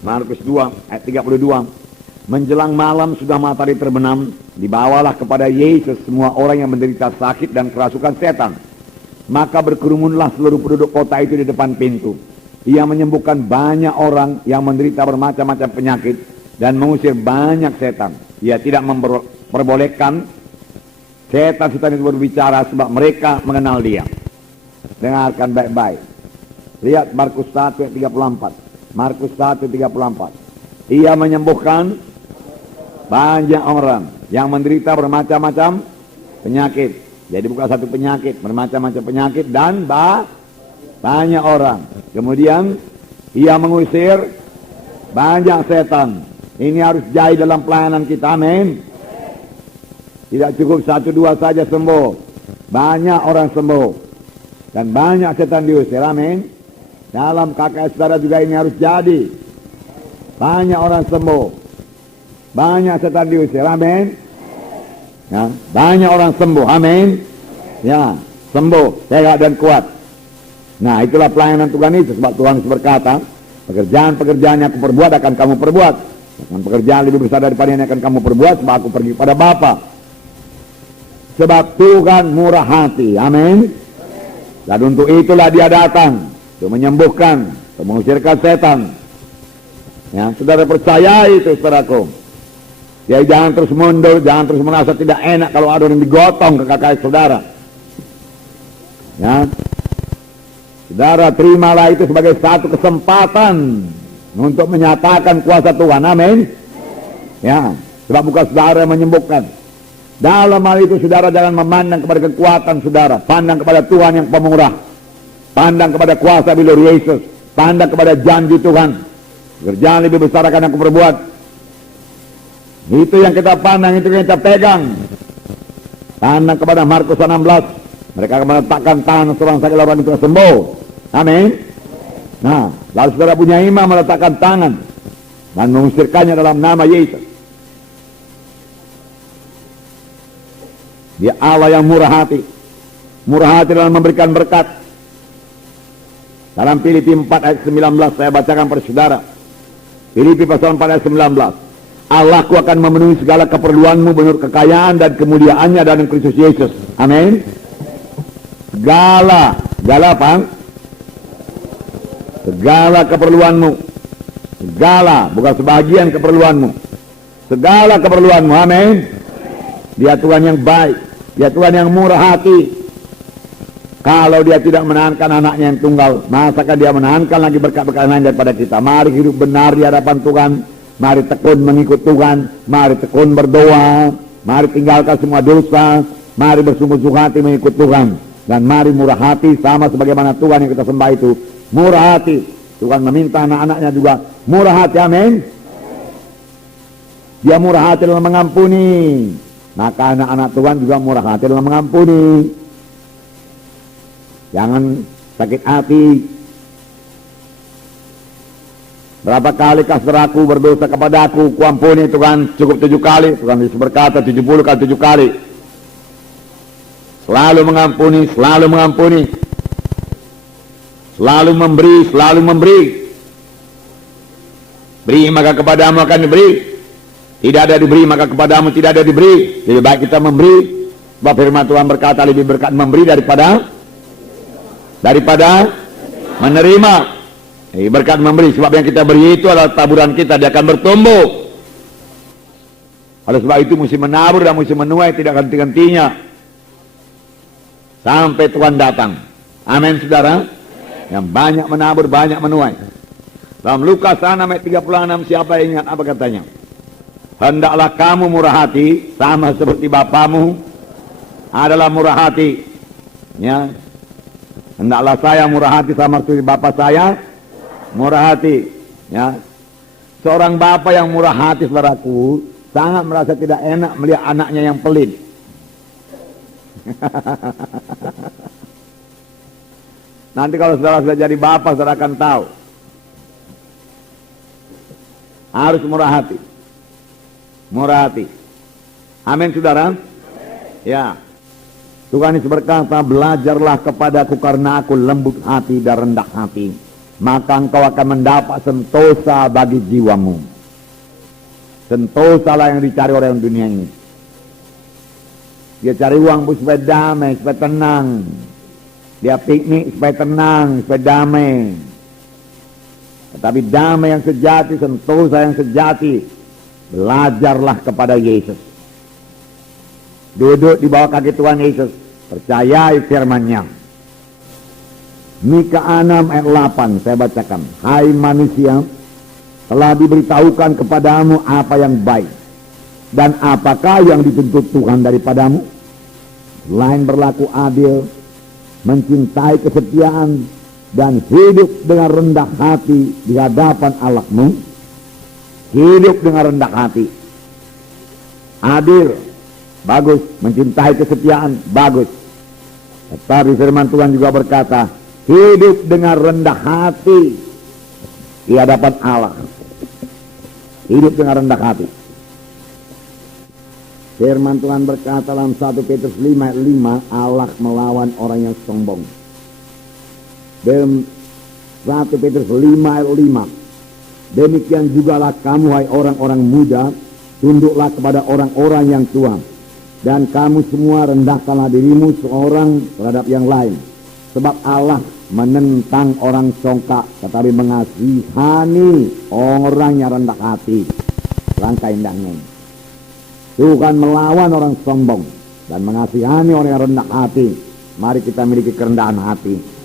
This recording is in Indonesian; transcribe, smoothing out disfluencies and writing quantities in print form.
Markus 2 ayat 32. Menjelang malam sudah matahari terbenam, dibawalah kepada Yesus semua orang yang menderita sakit dan kerasukan setan. Maka berkerumunlah seluruh penduduk kota itu di depan pintu. Ia menyembuhkan banyak orang yang menderita bermacam-macam penyakit dan mengusir banyak setan. Ia tidak memperbolehkan setan-setan itu berbicara sebab mereka mengenal dia. Dengarkan baik-baik. Lihat Markus 1 ayat 34. Markus 1:34. Ia menyembuhkan banyak orang yang menderita bermacam-macam penyakit. Jadi bukan satu penyakit, bermacam-macam penyakit dan banyak orang. Kemudian ia mengusir banyak setan. Ini harus jadi dalam pelayanan kita, amin. Tidak cukup 1-2 saja sembuh, banyak orang sembuh dan banyak setan diusir, amin. Dalam KKS saudara juga ini harus jadi. Banyak orang sembuh, banyak setan diusir, amin. Ya, banyak orang sembuh, amin. Ya, sembuh, sehat dan kuat. Nah, itulah pelayanan Tuhan itu. Sebab Tuhan berkata, pekerjaan-pekerjaan yang aku perbuat akan kamu perbuat. Dan pekerjaan lebih besar daripada yang akan kamu perbuat, sebab aku pergi kepada Bapa. Sebab Tuhan murah hati, amin. Dan untuk itulah dia datang, untuk menyembuhkan, untuk mengusirkan setan. Ya, saudara percaya itu, saudaraku. Ya, jangan terus mundur, jangan terus merasa tidak enak kalau ada yang digotong ke KKS saudara. Ya, saudara terimalah itu sebagai satu kesempatan untuk menyatakan kuasa Tuhan, amin. Ya, sebab bukan saudara yang menyembuhkan. Dalam hal itu saudara jangan memandang kepada kekuatan saudara, pandang kepada Tuhan yang pemurah, pandang kepada kuasa bilur Yesus, pandang kepada janji Tuhan. Kerjaan lebih besar akan aku perbuat. Itu yang kita pandang, itu yang kita pegang. Pandang kepada Markus 16, mereka akan meletakkan tangan seorang sakit lalu itu sembuh, amin. Nah, lalu saudara punya iman meletakkan tangan dan mengusirkannya dalam nama Yesus. Dia Allah yang murah hati dalam memberikan berkat. Dalam Filipi 4 ayat 19 saya bacakan pada saudara. Filipi pasal 4 ayat 19. Allahku akan memenuhi segala keperluanmu menurut kekayaan dan kemuliaannya dalam Kristus Yesus. Amin. Segala apa? Segala keperluanmu. Segala, bukan sebagian keperluanmu. Segala keperluanmu, amin. Dia Tuhan yang baik. Dia Tuhan yang murah hati. Kalau dia tidak menahankan anaknya yang tunggal, masakah dia menahankan lagi berkat-berkat lain daripada kita. Mari hidup benar di hadapan Tuhan. Mari tekun mengikut Tuhan. Mari tekun berdoa. Mari tinggalkan semua dosa. Mari bersungguh-sungguh hati mengikut Tuhan. Dan mari murah hati sama sebagaimana Tuhan yang kita sembah itu murah hati. Tuhan meminta anak-anaknya juga murah hati, amin. Dia murah hati dalam mengampuni. Maka anak-anak Tuhan juga murah hati dalam mengampuni. Jangan sakit hati. Berapa kali saudaraku berdosa kepadaku, kuampuni Tuhan cukup 7 kali. Tuhan Yesus berkata 70 kali 7 kali. Selalu mengampuni, selalu mengampuni. Selalu memberi, selalu memberi. Beri maka kepadamu akan diberi. Tidak ada diberi maka kepadamu tidak ada diberi. Lebih baik kita memberi. Sebab firman Tuhan berkata lebih berkat memberi daripada menerima. Berkat memberi, sebab yang kita beri itu adalah taburan kita, dia akan bertumbuh. Oleh sebab itu mesti menabur dan mesti menuai, tidak henti-hentinya sampai Tuhan datang. Amin saudara. Yang banyak menabur, banyak menuai. Dalam Lukas 6 ayat 36, siapa yang ingat apa katanya? Hendaklah kamu murah hati sama seperti Bapamu adalah murah hati. Ya. Hendaklah saya murah hati sama seperti Bapa saya murah hati. Ya. Seorang bapa yang murah hati, saudaraku, sangat merasa tidak enak melihat anaknya yang pelit. Nanti kalau saudara sudah jadi bapak, saudara akan tahu. Harus murah hati. Murah hati. Amin saudara. Ya. Tuhan Yesus berkata, belajarlah kepadaku karena aku lembut hati dan rendah hati. maka engkau akan mendapat sentosa bagi jiwamu. Sentosa lah yang dicari orang dunia ini. Dia cari uang supaya damai, supaya tenang. Dia piknik supaya tenang, supaya damai. Tetapi damai yang sejati, sentosa yang sejati, belajarlah kepada Yesus. Duduk di bawah kaki Tuhan Yesus, percayai firman-Nya. Mika 6 ayat 8 saya bacakan. Hai manusia, telah diberitahukan kepadamu apa yang baik, dan apakah yang dituntut Tuhan daripadamu, selain berlaku adil, mencintai kesetiaan, dan hidup dengan rendah hati di hadapan Allahmu. Hidup dengan rendah hati, adil, bagus. Mencintai kesetiaan, bagus. Tetapi firman Tuhan juga berkata, hidup dengan rendah hati di hadapan Allah. Hidup dengan rendah hati. Firman Tuhan berkata dalam 1 Petrus 5 ayat 5, Allah melawan orang yang sombong. Dalam 1 Petrus 5 ayat 5, demikian jugalah kamu hai orang-orang muda, tunduklah kepada orang-orang yang tua, dan kamu semua rendahkanlah dirimu seorang terhadap yang lain. Sebab Allah menentang orang songkak, tetapi mengasihani orang yang rendah hati. Langkah indahnya. Tuhan melawan orang sombong dan mengasihani orang yang rendah hati. Mari kita miliki kerendahan hati.